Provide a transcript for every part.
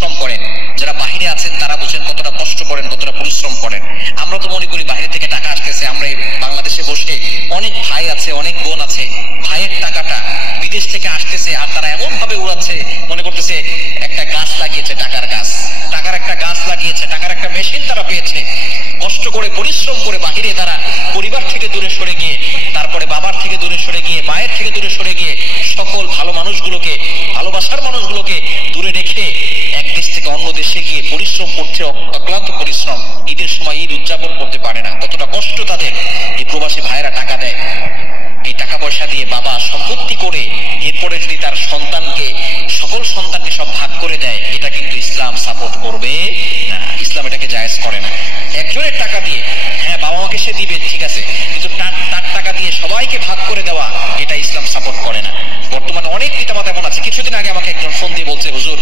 পরিশ্রম করেন, যারা বাহিরে আছেন তারা বুঝেন কতটা কষ্ট করেন, কতটা পরিশ্রম করেন। আমরা তো মনে করি বাইরে থেকে টাকা আসতেছে, আমরা এই বাংলাদেশে বসে অনেক ভাই আছে, অনেক বোন আছে, ভাইয়ের টাকাটা বিদেশ থেকে আসতেছে আর তারা এমন ভাবে উড়াচ্ছে, মনে করতেছে একটা গাছ লাগিয়েছে, টাকার গাছ, টাকার একটা গাছ লাগিয়েছে, টাকার একটা মেশিন তারা পেয়েছে। কষ্ট করে পরিশ্রম করে বাহিরে তারা পরিবার থেকে দূরে সরে গিয়ে, তারপরে বাবার থেকে দূরে সরে গিয়ে, মায়ের থেকে দূরে সরে গিয়ে, সকল ভালো মানুষগুলোকে, ভালোবাসার মানুষগুলোকে দূরে রেখে এক দেশ থেকে অন্য দেশে গিয়ে পরিশ্রম করছে, অক্লান্ত পরিশ্রম। ঈদের সময় ঈদ উদযাপন করতে পারে না, কতটা কষ্ট তাদের। এই প্রবাসী ভাইয়েরা টাকা দেয়, এই টাকা পয়সা দিয়ে বাবা সম্পত্তি করে এরপরে যদি তার সন্তানকে, সকল সন্তানকে সব ভাগ করে দেয়, এটা কিন্তু ইসলাম সাপোর্ট করবে না, ইসলাম এটাকে জায়েজ করে না। একজনের টাকা দিয়ে, হ্যাঁ বাবা মাকে সে দিবে ঠিক আছে, কিন্তু তার টাকা দিয়ে সবাইকে ভাগ করে দেওয়া, এটা ইসলাম সাপোর্ট করে না। বর্তমানে অনেক পিতামাতা এমন আছে, কিছুদিন আগে আমাকে একজন ফোন দিয়ে বলছে, হুজুর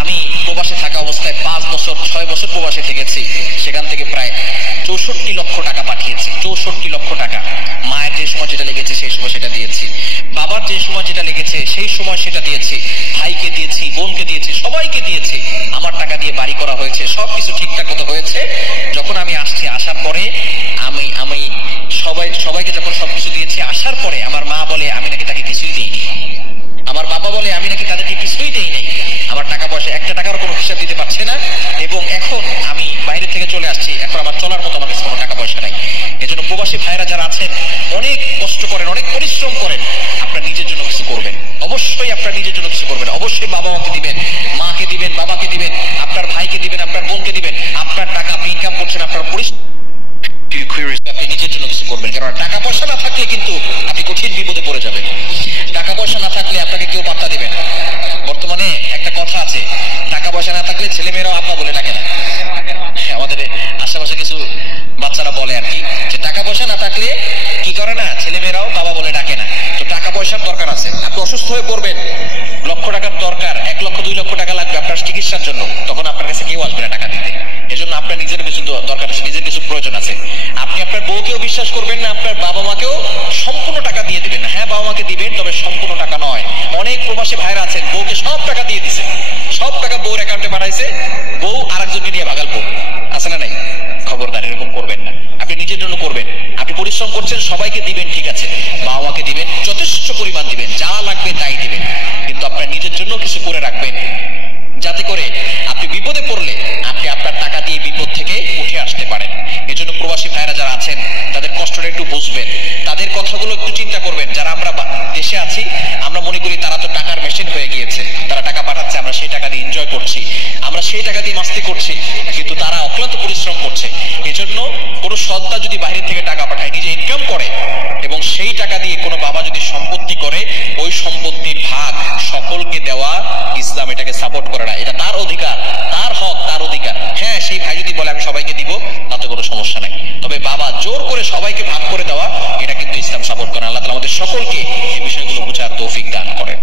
আমি প্রবাসে থাকা অবস্থায় 5 বছর 6 বছর প্রবাসে থেকেছি, সেখান থেকে প্রায় 64 লক্ষ টাকা পাঠিয়েছি, 64 লক্ষ টাকা। মায়ের যে সময় যেটা লেগেছে সেই সময় সেটা দিয়েছি, বাবার যে সময় যেটা লেগেছে সেই সময় সেটা দিয়েছি, ভাইকে দিয়েছি, বোনকে দিয়েছি, সবাইকে দিয়েছি। আমার টাকা দিয়ে বাড়ি করা হয়েছে, সবকিছু ঠিকঠাক মতো হয়েছে। যখন আমি আসছি, আসার পরে আমি সবাইকে যখন সবকিছু দিয়েছি, আসার পরে আমার মা বলে আমি নাকি তাকে কিছুই দিইনি, আমার বাবা বলে আমি নাকি তাদেরকে কিছুই দেই নাই, আমার টাকা পয়সা একটা টাকার কোনো হিসাব দিতে পারছে না, এবং এখন আমি বাইরে থেকে চলে আসছি, এখন আমার চলার মতো আমার কাছে কোনো টাকা পয়সা নাই। এজন্য প্রবাসী ভাইরা যারা আছেন, অনেক কষ্ট করেন, অনেক পরিশ্রম করেন, আপনার নিজের জন্য কিছু করবেন, অবশ্যই আপনার নিজের জন্য কিছু করবেন, অবশ্যই বাবা মাকে দিবেন, মাকে দিবেন, বাবাকে দিবেন, আপনার ভাইকে দিবেন, আপনার বোনকে দিবেন। আপনার টাকা আপনি ইনকাম করছেন, আপনার আপনি নিজের জন্য কিছু করবেন, কারণ টাকা পয়সা না থাকলে কিন্তু আপনি কঠিন বিপদে পড়ে যাবেন। টাকা পয়সা না থাকলে আপনাকে কেউ পাত্তা দিবে না। বর্তমানে একটা কথা আছে, টাকা পয়সা না থাকলে ছেলেমেয়েরাও আব্বা বলে ডাকে না। আমাদের আশেপাশে কিছু বাচ্চারা বলে আর কি, যে টাকা পয়সা না থাকলে কি করে না, ছেলেমেয়েরাও বাবা বলে ডাকে না। তো টাকা পয়সার দরকার আছে, আপনি অসুস্থ হয়ে পড়বেন, লক্ষ টাকার দরকার, 1 লক্ষ 2 লক্ষ টাকা লাগবে আপনার চিকিৎসার জন্য, তখন আপনার কাছে কেউ আসবে না টাকা দিতে। এজন্য আপনার নিজের কিছু দরকার আছে, নিজের কিছু প্রয়োজন আছে। আপনি আপনার বউকেও বিশ্বাস করবেন না, আপনার বাবা মাকেও সম্পূর্ণ টাকা দিয়ে দিবেন না। হ্যাঁ বাবা মাকে দিবেন, তবে সম্পূর্ণ টাকা নয়। অনেক প্রবাসী ভাইরা আছেন, বউকে সব টাকা দিয়ে দিছে, সব টাকা বউর অ্যাকাউন্টে পাঠাইছে, বউ আরেকজনকে নিয়ে ভাগালবো, আছে না নাই? খবরদার, এরকম করবেন না। আপনি নিজের জন্য করবেন, আপনি পরিশ্রম করছেন, সবাইকে দিবেন ঠিক আছে, বাবা মাকে দিবেন, যথেষ্ট পরিমাণ দিবেন, যা লাগবে তাই দিবেন, কিন্তু আপনার নিজের জন্য কিছু করে রাখবেন, যাতে করে আপনি বিপদে পড়লে আপনি আপনার টাকা দিয়ে বিপদ থেকে উঠে আসতে পারেন। এজন্য প্রবাসী ভাইরা যারা আছেন, তাদের কষ্টটা একটু বুঝবেন, তাদের কথাগুলো একটু চিন্তা করবেন। যারা আমরা দেশে আছি, আমরা মনে করি তারা তো টাকার মেশিন হয়ে গিয়েছে, তারা টাকা পাঠাচ্ছে, আমরা সেই টাকা দিয়ে এনজয় করছি, আমরা সেই টাকা দিয়ে মাস্তি করছি, কিন্তু তারা অক্লান্ত পরিশ্রম করছে। এজন্য কোনো সত্তা যদি বাইরে থেকে টাকা পাঠায়, নিজে ইনকাম করে, এবং সেই টাকা দিয়ে কোনো বাবা যদি সম্পত্তি করে, ওই সম্পত্তির ভাগ সকলকে দেওয়া, ইসলাম এটাকে সাপোর্ট করে না। এটা তার অধিকার, তার হক, তার অধিকার। হ্যাঁ, সেই ভাই যদি বলে আমি সবাইকে দিব, তাতে কোনো সমস্যা নাই, তবে বাবা জোর করে সবাইকে ভাগ করে দেওয়া, এটা কিন্তু ইসলাম সাপোর্ট করে না। আল্লাহ তাআলা আমাদের সকলকে এই বিষয়গুলো বোঝার তৌফিক দান করেন।